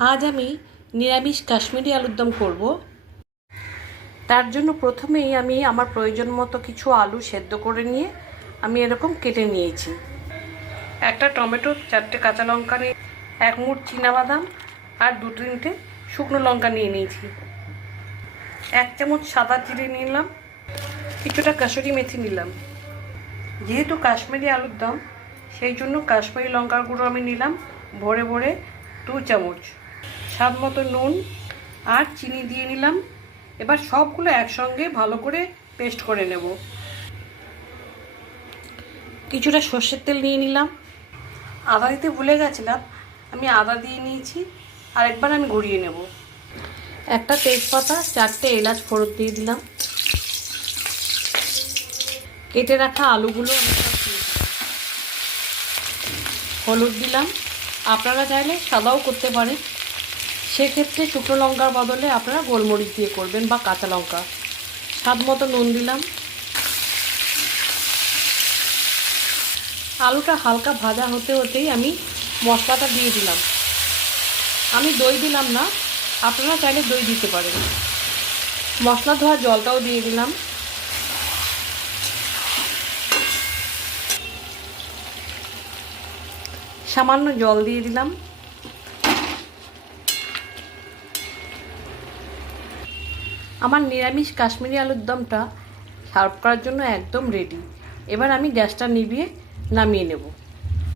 আজ আমি নিরামিষ কাশ্মীরি আলুর দম করব। তার জন্য প্রথমেই আমি আমার প্রয়োজন মতো কিছু আলু সেদ্ধ করে নিয়ে আমি এরকম কেটে নিয়েছি। একটা টমেটো, 4টে কাঁচা লঙ্কা নিয়ে, 1 মুঠ চীনাবাদাম আর 2-3টে শুকনো লঙ্কা নিয়ে নিয়েছি। 1 চামচ সাদা জিরে নিলাম, কিছুটা কাসুরি মেথি নিলাম। যেহেতু কাশ্মীরি আলুর দম সেই জন্য কাশ্মীরি লঙ্কার গুঁড়ো আমি নিলাম ভরে ভরে 2 চামচ। স্বাদ মতো নুন আর চিনি দিয়ে নিলাম। এবার সবগুলো একসঙ্গে ভালো করে পেস্ট করে নেব। কিছুটা সর্ষের তেল নিয়ে নিলাম। আদা দিতে ভুলে গেছিলাম, আমি আদা দিয়ে নিয়েছি। আর একবার আমি ঘুরিয়ে নেব। একটা তেজপাতা, 4টে এলাচ ফোড়ন দিয়ে দিলাম। কেটে রাখা আলুগুলো আমি সব দিয়ে দিলাম। হলুদ দিলাম, আপনারা চাইলে সাদাও করতে পারেন। সেক্ষেত্রে শুকনো লঙ্কার বদলে আপনারা গোলমরিচ দিয়ে করবেন বা কাঁচা লঙ্কা। স্বাদ মতো নুন দিলাম। আলুটা হালকা ভাজা হতে হতেই আমি মশলাটা দিয়ে দিলাম। আমি দই দিলাম না, আপনারা চাইলে দই দিতে পারেন। মশলা ধোয়া জলটাও দিয়ে দিলাম। সামান্য জল দিয়ে দিলাম। আমার নিরামিষ কাশ্মীরি আলুর দমটা সার্ভ করার জন্য একদম রেডি। এবার আমি গ্যাসটা নিভিয়ে নামিয়ে নেব।